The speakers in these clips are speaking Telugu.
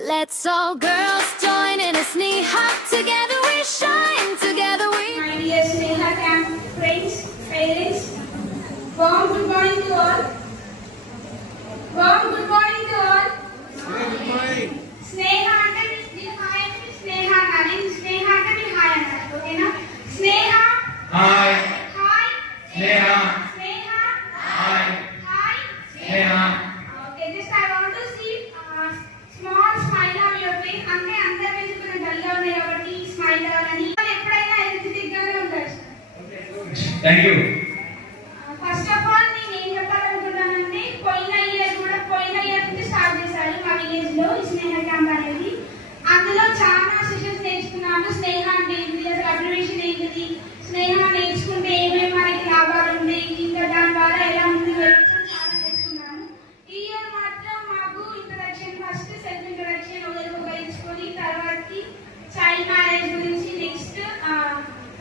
Let's all girls join in a Sneha. Together we shine, together we... My dear Sneha camp friends, parents, warm good morning to all. Warm good morning to all. Good morning. Sneha అంటే మీరు హాయ్ అంటే స్నేహ అనాలి. స్నేహ అంటే మీరు హాయ్ అనాలి. ఓకేనా? Sneha hi. Hi. Sneha Sneha hi. Hi. Sneha Okay, just I want to see small smile on your face. అంటే అందరి face కొంచెం డల్గా ఉన్నాయి కాబట్టి స్మైల్ అవ్వాలని. ఎప్పుడైనా ఎనర్జెటిక్ గానే ఉంటారు. Thank you. First of all నేను ఏం చెప్పాలనుకుంటున్నానంటే పోయిన ఇయర్ నుంచి స్టార్ట్ చేశారు మా విలేజ్ లో ఈ స్నేహ క్యాంప్ అనేది. అందులో చాలా సెషన్స్ నేర్చుకున్నాను. స్నేహ అంటే ఏంటి, అసలు అబ్రివేషన్ ఏంటిది, స్నేహ నేర్చుకుంటే ఏమేమి మనకి లాభాలు ఉన్నాయి, ఇంకా దాని ద్వారా ఎలా ముందుకు వెళ్ళొచ్చు చాలా నేర్చుకున్నాను. ఈ ఇయర్ మాత్రం మాకు ఇంట్రడక్షన్, ఫస్ట్ సెల్ఫ్ ఇంట్రడక్షన్ ఉపయోగించుకొని తర్వాతకి చైల్డ్ మ్యారేజ్ గురించి, నెక్స్ట్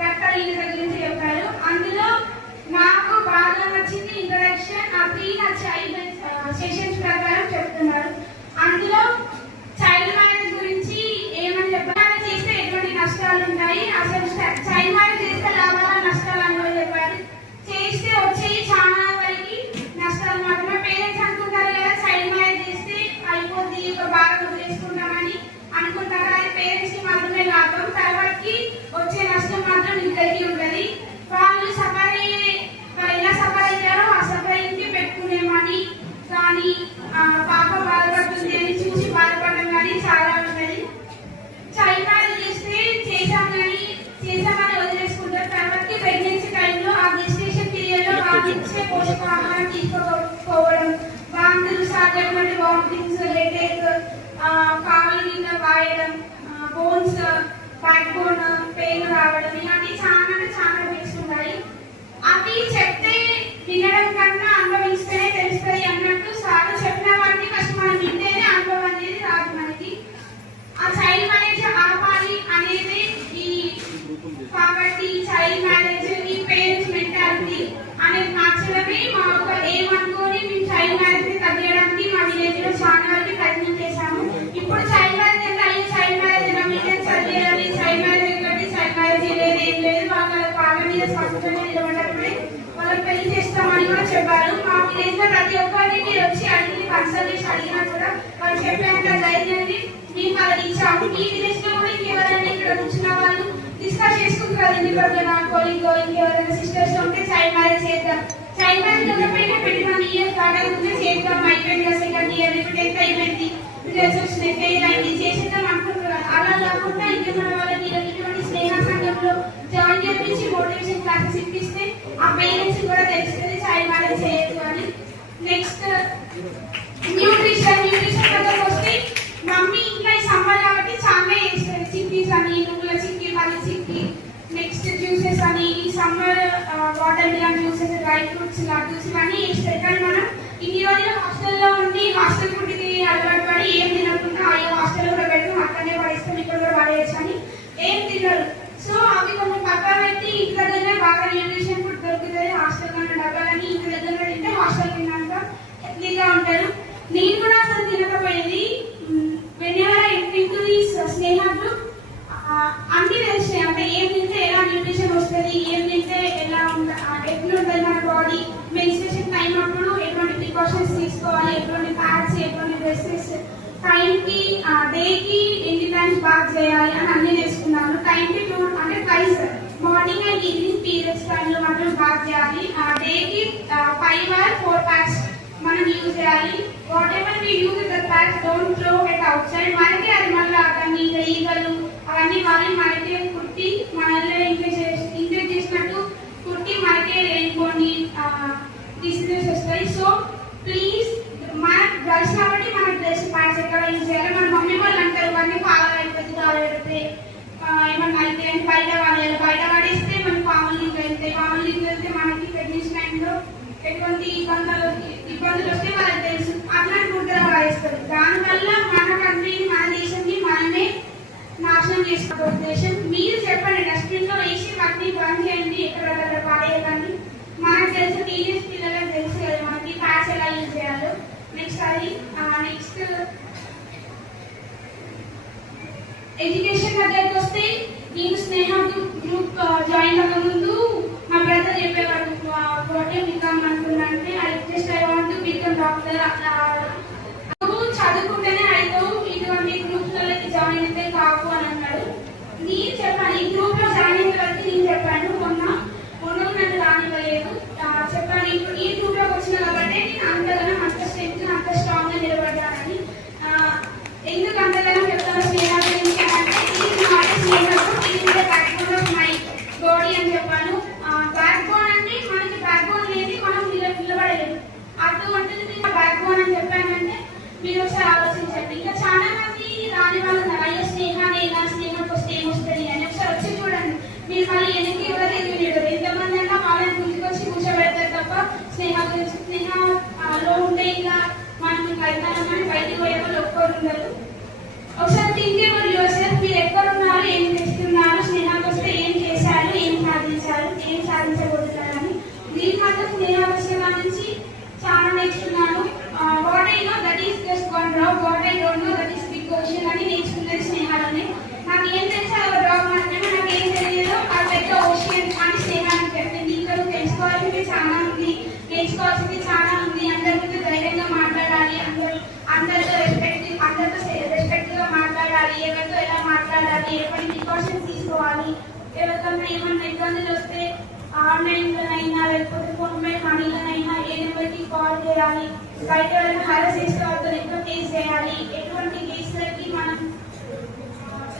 రక్తహీనత గురించి చెప్పారు. అందులో నాకు బాగా నచ్చింది ఇంట్రడక్షన్. ఆ 3 నచ్చాయి సెషన్స్ ప్రకారం చెప్తున్నారు. అందులో చైల్డ్ మ్యారేజ్ గురించి ఏమని చెప్పారు, చేస్తే ఎటువంటి నష్టాలు ఉంటాయి, అసలు చైల్డ్ మ్యారేజ్ చేస్తే లాభాలు నష్టాలు అని చెప్పారు. చేస్తే వచ్చేవి చాలా వరకు నష్టాలు మాత్రమే. పేరెంట్స్ అనుకుంటారు కదా చైల్డ్ మ్యారేజ్ చేస్తే అయిపోద్ది, ఒక బాగా వదిలేసుకుంటామని అనుకుంటారు. అది పేరెంట్స్ కి మాత్రమే లాభం, తర్వాతకి వచ్చే నష్టం మాత్రం ఇద్దరికి ఉంటుంది. వాళ్ళు ఎలా సఫర్ అయ్యారో ఆ సఫరింగ్కి పెట్టుకునే మనీ కానీ పాప బాధపడుతుంది అని చూసి బాధపడడం కానీ చాలా ఉంటుంది. చైల్డ్ మ్యారేజ్ చేస్తే చేసామని వదిలేసుకుంటారు. తర్వాతకి ప్రెగ్నెన్సీ టైంలో ఆ గెస్టేషన్ పీరియడ్ లో వాళ్ళు ఇచ్చే పోషకాహారం తీసుకోకపోవడం, వాంతులు, సాధ్యమైనటువంటి వామిటింగ్స్, హెడేక్, కాళ్ళ కింద వాయడం, బోన్స్, బ్యాక్ బోన్ పెయిన్ రావడం, ఇలాంటివి చాలా వేస్తున్నాయి. అవి చెప్తే వినడం కన్నా అనుభవిస్తేనే తెలుస్తుంది అన్నట్టు సార్ చెప్పిన వాటిని ఫస్ట్ మనం వింటేనే అనుభవం అనేది రాదు మనకి. ఆ చైల్డ్ మ్యారేజ్ ఆపాలి అనేది ఈ కాబట్టి చైల్డ్ మ్యారేజ్ ఈ పేరెంట్స్ మెంటాలిటీ అనేది మార్చడమే మా ఒక ఏం అనుకొని మేము చైల్డ్ మ్యారేజ్ ని తగ్గడానికి మా విలేజ్ లో చాలా వరకు ప్రయత్నం చేశాము. ఇప్పుడు చైల్డ్ మ్యారేజ్ అంటే అయ్యి చైల్డ్ మ్యారేజ్ చదివేయాలి, చైల్డ్ మ్యారేజ్ కంటే చైల్డ్ మ్యారేజ్ లేదు, ఏం లేదు, వాళ్ళ మీద స్పష్టంగా నిలబడ్డప్పుడే వాళ్ళకి పెళ్లి చేస్తామని కూడా చెప్పారు. మా విలేజ్ లో ప్రతి ఒక్కరిని మీరు వచ్చి అడిగి కన్సల్ట్ చేసి అడిగినా కూడా వాళ్ళు చెప్పేంత ధైర్యాన్ని మేము వాళ్ళకి ఇచ్చాము. ఈ విలేజ్ లో కూడా ఇంకెవరైనా ఇక్కడ కూర్చున్న వాళ్ళు డిస్కస్ చేసుకుంటారు, ఎందుకంటే నాకు ఇంకెవరైనా సిస్టర్స్ ఉంటే చైల్డ్ మ్యారేజ్ చేద్దాం, చైల్డ్ మ్యారేజ్ ఉండకపోయినా 21 ఇయర్స్ దాటకుంటే చేద్దాం, అయిపోయింది సెకండ్ ఇయర్, 10th అయిపోయింది, రిజల్ట్స్ వచ్చినాయి, ఫెయిల్ అయింది, చేసేద్దాం అనుకుంటున్నారు. అలా కాకుండా ఇంకేమైనా వాళ్ళకి ఇటువంటి స్నేహ సంఘంలో జాయిన్ చేయించి మోటివేషన్ క్లాసెస్ ఇప్పిస్తే ఆ పేరెంట్స్ కూడా తెలుస్తుంది చైల్డ్ మ్యారేజ్ చేయొచ్చు అని. నెక్స్ట్ న్యూట్రిషన్ దగ్గరకు వస్తే మమ్మీ ఇంకా ఈ సమ్మర్ కాబట్టి చాలా చేస్తుంది. చిక్కీస్ అని, నువ్వుల చిక్కీ, పల్లి చిక్కీ, నెక్స్ట్ జ్యూసెస్ అని, ఈ summer watermelon juices, dry fruits, laddoos ఇవన్నీ చేస్తాయి. కానీ మనం ఇన్ని రోజులు హాస్టల్లో ఉండి హాస్టల్ ఫుడ్కి అలవాటు పడి ఏం తినకుండా అయ్యో హాస్టల్ కూడా పెడతాం, అక్కడనే పడేస్తాం, ఇక్కడ కూడా పడేయచ్చు అని ఏం తినరు. సో అవి కొంచెం పక్కన పెట్టి ఇంటి దగ్గరనే బాగా న్యూట్రిషన్ ఫుడ్ దొరుకుతుంది. హాస్టల్ కన్నా డబ్బాలని ఇంటి దగ్గర తింటే హాస్టల్ తిన్నాక హెల్తీగా ఉంటారు. నేను కూడా అసలు తినకపోయేది. స్నేహాలు అన్ని తెలిసినాయి, అంటే ఏం తింటే ఎలా న్యూట్రిషన్ వస్తుంది, ఏం తింటే ఎట్లుంటుంది మన బాడీ, మెన్స్ట్రుయేషన్ టైం అప్పుడు ఎటువంటి ప్రికాషన్స్ తీసుకోవాలి, ఎటువంటి ప్యాడ్స్, ఎటువంటి డ్రెస్సెస్, టైంకి డేకి ఎన్ని టైమ్స్ బాత్ చేయాలి అని అన్ని నేర్చుకున్నాను. టైంకి 2 అంటే twice morning and evening periods టైంలో మాత్రం బాత్ చేయాలి. డేకి 5 or 4 ప్యాక్స్ మనం యూజ్ చేయాలి. Whatever we use the packs don't throw it outside. మనకి అది మళ్ళీ దాన్ని ఈగలు అవన్నీ మనకే కుట్టి మనల్ని ఇంజెక్ట్ చేసినట్టు కుట్టి మనకే లేనిపోని డిసీజెస్ వస్తాయి. సో ప్లీజ్ మన గర్ల్స్ కాబట్టి మన డ్రెస్ ప్యాడ్స్ ఎక్కడ యూజ్ చేయాలి. మన మమ్మీ వాళ్ళు అంటారు ఇవన్నీ పాలు అయిపోతుంది, కాలు పెడితే ఏమన్నా అయితే అని బయట పడేస్తే మనకి పాములు నీళ్ళు వెళ్తాయి. పాములు నీళ్ళు వెళ్తే మనకి ప్రెగ్నెన్సీ టైంలో ఎటువంటి ఇబ్బందులు వస్తే వాళ్ళకి తెలుసు, అట్లాంటి ముద్ర వాడేస్తారు. దానివల్ల మన కంట్రీని, మన దేశాన్ని మనమే నాశనం చేసుకో ఉద్దేశం. మీరు చెప్పండి, డస్ట్బిన్ లో వేసి వాటిని బంద్ చేయండి, ఎక్కడ పాడేయకండి. మనకు తెలుసు, టీనేజ్ పిల్లలకు తెలుసు కదా మనకి ప్యాడ్స్ ఎలా యూజ్ చేయాలో. నెక్స్ట్ ఎడ్యుకేషన్ దగ్గరికి వస్తే నేను స్నేహ గ్రూప్ జాయిన్ అవ్వక ముందు మా బ్రదర్ చెప్పేవాడు వాట్ బికమ్ అనుకున్నా అంటే I want to become doctor. నువ్వు చదువుకుంటేనే అవుతావు, ఇటువంటి గ్రూప్లకి జాయిన్ అయితే కాకు అని అన్నాడు. నేను చెప్పాను, ఈ గ్రూప్ లో జాయిన్ అయిన వరకు నేను చెప్పాను, మొన్న నన్ను రానివ్వలేదు. చెప్పాను ఇప్పుడు ఈ గ్రూప్ లోకి వచ్చిన కాబట్టి నేను అంతగానో అంత స్ట్రెంత్ అంత స్ట్రాంగ్ గా నిలబడ్డానని. ఎందుకు అంతగానో చెప్తాను స్నేహ గురించి అంటే back bone of my body అని చెప్పాను. బ్యాక్ బోన్ అంటే మనకి బ్యాక్ బోన్ లేని మనం నిలబడలేదు, అటువంటిది బ్యాక్ బోన్ అని చెప్పానంటే మీరు ఒకసారి ఆలోచించండి. ఇంకా చాలా మంది రాని వాళ్ళు ఉన్నారు, అయ్యో స్నేహకు వస్తే ఏమొస్తుంది అని. ఒకసారి వచ్చి చూడండి, మీరు మళ్ళీ వెనక్కి ఎవరు ఎదురు ఎంతమంది అయినా వాళ్ళని ముందుకొచ్చి కూర్చోబెడతారు తప్ప స్నేహ గురించి స్నేహలో ఉంటే ఇంకా మనం వెళ్తామని బయటికి పోయే వాళ్ళు ఒక్కరు ఉండరు. ఒకసారి థింక్ అబౌట్ యువర్ సెల్ఫ్, మీరు ఎక్కడ ఉన్నారు, ఏం చేస్తున్నారు, స్నేహకు వస్తే ఏం చేశారు, ఏం సాధించారు, ఏం సాధించబోతున్నారు అని. నేను మాత్రం స్నేహ విషయం నుంచి చాలా నేర్చుకున్నాను. What I know that is just one drop, what I don't know that is big ocean అని నేర్చుకున్నది స్నేహాలోనే. నాకు ఏం తెలిసి ఒక డ్రాప్ మాత్రమే, నాకు ఏం తెలియదు ఆ పెద్ద ఓషన్ అని స్నేహానికి చెప్పింది. ఇంకా తెలుసుకోవాల్సింది చాలా ఉంది, నేర్చుకోవాల్సింది చాలా ఉంది. అందరితో ధైర్యంగా మాట్లాడాలి, అందరితో రెస్పెక్ట్ గా మాట్లాడాలి, ఎవరితో ఎలా మాట్లాడాలి, ఎప్పటి ప్రికాషన్స్ తీసుకోవాలి, ఎవరికన్నా ఏమన్నా ఇబ్బందులు వస్తే ఆన్లైన్ లోనైనా లేకపోతే ఫోన్ పే మనీలోనైనా ఏ నెంబర్కి కాల్ చేయాలి, బయట ఎవరైనా హరాస్ చేస్తే వాళ్ళతో ఎంత కేసు చేయాలి, ఎటువంటి కేసులకి మనం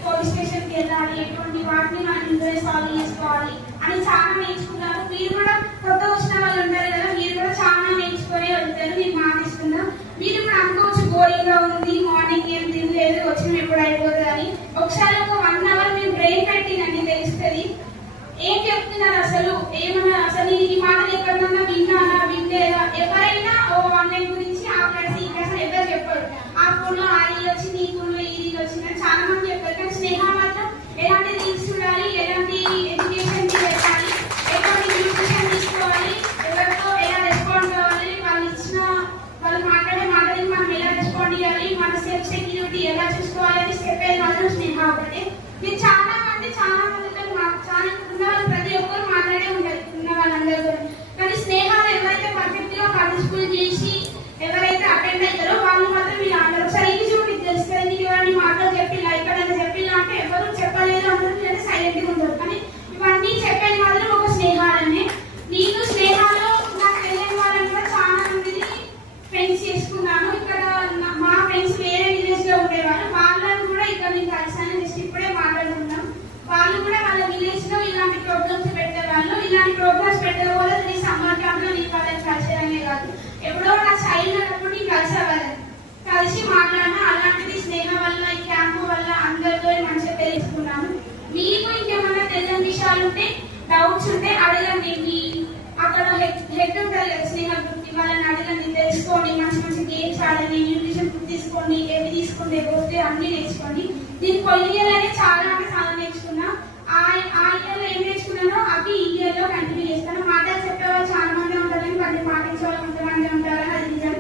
పోలీస్ స్టేషన్కి వెళ్ళాలి, ఎటువంటి వాటిని మనం ఇందులో సాల్వ్ చేసుకోవాలి అని చాలా నేర్చుకున్నారు. మీరు కూడా కొత్త వచ్చిన వాళ్ళు ఉంటారు కదా, మీరు కూడా చాలా నేర్చుకునే వెళ్తారు, నేను మాటిస్తున్నా. మీరు కూడా అనుకోవచ్చు బోరింగ్ గా ఉంది, మార్నింగ్ ఏం తినలేదు, వచ్చిన ఎప్పుడు అయిపోతుంది అని. ఒకసారి ఒక 1 hour మీరు బ్రెయిన్ పెట్టినండి తెలుస్తుంది ఏం చెప్తున్నారు అసలు, ఏమన్నా అసలు నేను ఈ మాటలు ఎక్కడన్నా విన్నానా వినలేదా. ఎవరైనా ఓ ఆన్లైన్ గురించి ఆ క్లాస్ ఈ క్లాస్ ఎవరు చెప్పారు, ఆ ఫోన్ లో ఆ రీల్ వచ్చింది, ఈ ఫోన్ లో ఈ రీల్ వచ్చిందని చాలా మంది చెప్పారు. కానీ స్నేహ మాత్రం ఎలాంటి రీల్స్ చూడాలి, ఎలాంటి ఎడ్యుకేషన్ వెళ్ళాలి, ఎలాంటి న్యూట్రిషన్ తీసుకోవాలి, ఎవరితో ఎలా రెస్పాండ్ కావాలి, వాళ్ళు మాట్లాడే మాటలకి మనం ఎలా రెస్పాండ్ చేయాలి, మన సెల్ఫ్ సెక్యూరిటీ ఎలా చూసుకోవాలి అని చెప్పేది మాత్రం స్నేహ ఒకటే. మీరు చాలా మందితో చాలా ఉన్న వాళ్ళు ప్రతి ఒక్కరు మాట్లాడే ఉంటారు ఉన్న వాళ్ళందరూ. కానీ స్నేహాలు ఎవరైతే పర్ఫెక్ట్ గా పార్టిసిపేట్ చేసి ఎవరైతే అటెండ్ అయ్యారో వాళ్ళు మాత్రం మీరు అందరూ ఒకసారి ఇది చూడండి తెలుస్తుంది. నీకు ఎవరిని మాటలు చెప్పిలా ఇక్కడ చెప్పిలా అంటే ఎవరు చెప్పలేదు అందరూ సైలెంట్ గా ఉంటారు. కానీ ఇవన్నీ చెప్పేది మాత్రం ఒక స్నేహాలనే. నేను స్నేహాలో నాకు తెలియని వాళ్ళని కూడా చాలా మందిని ఫ్రెండ్స్ చేసుకున్నాను. ఇక్కడ మా ఫ్రెండ్స్ వేరే విలేజ్ లో ఉండేవాళ్ళు, వాళ్ళని కూడా ఇక్కడ నేను కలిసాను, జస్ట్ ఇప్పుడే మాట్లాడుకున్నాం. వాళ్ళు కూడా వాళ్ళ విలేజ్ లో ఇలాంటి ప్రోగ్రామ్స్ పెట్టేవాళ్ళు. ఇలాంటి ప్రోగ్రామ్స్ పెట్టడం వల్ల నీ సమ్మర్ క్యాంప్ లో నీ వాళ్ళని కలిసేదనే కాదు, ఎప్పుడో నా చైల్డ్ అన్నప్పుడు నేను కలిసేవాళ్ళని కలిసి మాట్లాడినా. అలాంటిది స్నేహ వల్ల ఈ క్యాంపు వల్ల అందరితో మంచిగా తెలుసుకున్నాను. మీకు ఇంకేమన్నా తెలియని విషయాలు ఉంటే డౌట్స్ ఉంటే అడగండి. మీ అక్కడ హెడ్ ఉంటారు కదా స్నేహ గ్రూప్, వాళ్ళని అడగండి, తెలుసుకోండి. మంచి మంచి గేమ్స్ ఆడండి, న్యూట్రిషన్ ఫుడ్ తీసుకోండి, ఏవి తీసుకుంటే పోతే అన్ని నేర్చుకోండి. నేను పొయ్యాలని చాలా అంటే చాలా నేర్చుకున్నా. ఆ ఇయర్లో ఏం నేర్చుకున్నానో అవి ఈ ఇయర్లో కంటిన్యూ చేస్తాను. మాటలు చెప్పేవాళ్ళు చాలా మంది ఉంటారని, కొన్ని పాటించే వాళ్ళు కొంతమంది ఉంటారని, అది నిజం.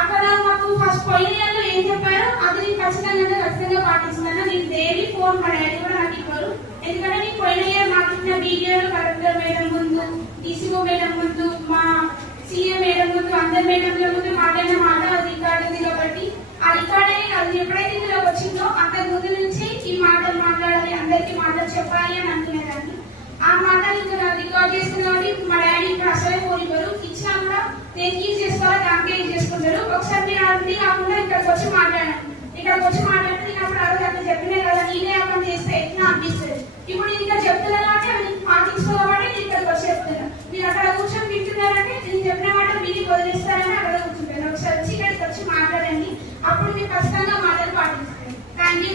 అక్కడ మాకు ఫస్ట్ పోయిన ఇయర్లో ఏం చెప్పారో అది నేను ఖచ్చితంగా పాటిస్తున్నాను. నేను డైలీ ఫోన్ మా డాడీ కూడా నాకు ఇవ్వరు, ఎందుకంటే నేను పోయిన ఇయర్ మాకున్న వీడియోలు కలెక్టర్ మేడం ముందు, డీసీఓ మేడం ముందు, మా సీఎం మేడం ముందు, అందరి మేడంల ముందు మాట్లాడిన మాట అది రికార్డు ఉంది కాబట్టి ఆ రికార్డే అది ఎప్పుడైతే ఇందులో వచ్చిందో అంతకు ముందు నుంచి ఈ మాటలు మాట్లాడాలి, అందరికి మాటలు చెప్పాలి అని అనుకునేదాన్ని. ఆ మాటలు ఇంకా రికార్డ్ చేసుకున్నది మా డాడీ ఇప్పుడు అసలే ఫోన్ ఇవ్వరు, ఇచ్చినా కూడా నేను యూజ్ చేసుకోవాలి, దానికే యూజ్ చేసుకుంటారు. ఒకసారి మీరు అన్ని కాకుండా ఇక్కడికి వచ్చి మాట్లాడాను, ఇక్కడికి వచ్చి మాట్లాడితే నేను అప్పుడు అక్కడ చెప్పినే కదా నేనే అక్కడ చేస్తే ఎట్లా అనిపిస్తుంది. ఇప్పుడు నేను ఇంకా చెప్తున్నా కాబట్టి అవి పాటించుకోవాలంటే నేను ఇక్కడికి వచ్చి చెప్తున్నా. మీరు అక్కడ కూర్చొని వింటున్నారంటే నేను చెప్పిన మాట విని వదిలేస్తారని అక్కడ కూర్చుంటాను. ఒకసారి వచ్చి ఇక్కడికి వచ్చి మాట్లాడండి, అప్పుడు మీరు ఖచ్చితంగా మాటలు పాటిస్తారు. Thank you.